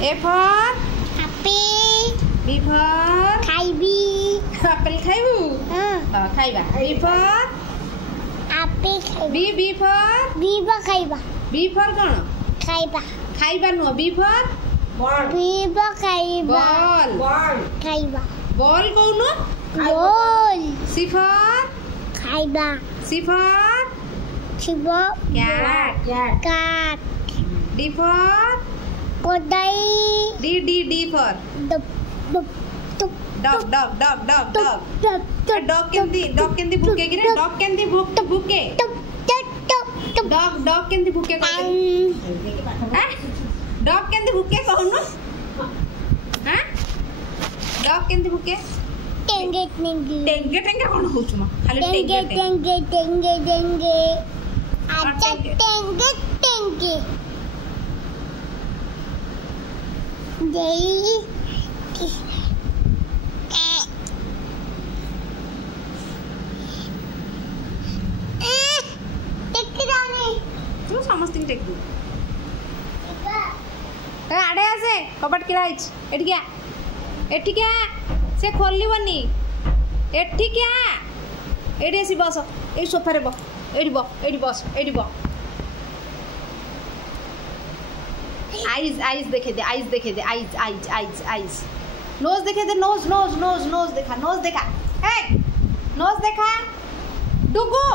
A for apple. B for Khaibi. apple खाइबू खाइबा B for Apple khaiba. B for Biba khaiba. B for कौन Khaiba. खाइबा नुह B for Biba khaiba. ball Khaiba. ball कौन Ball. C for Khaiba. C for Chibo. cat Cat. D for Kodai. D for Dup. Dup. Dup. dog dog Dup. Dup. dog केंदी भूके गिरे dog केंदी भूके Dup. Dup. Dup. Dup. dog केंदी भूके dog केंदी भूके कौन हां dog केंदी भूके Tenge tenge. टेंगे कौन होछ म खाली Tenge टेंगे tenge tenge tenge. Acha tenge. tenge tenge. Dei. तू समस्ती टेकू आड़े आसे कबाट किलाइच एठी क्या से खोलिबनी एठी क्या एठी आसी बस ए सोफा रे एठी बस आईज देखे दे आईज नोज देखे दे नोज देखा ए नोज देखा डुगू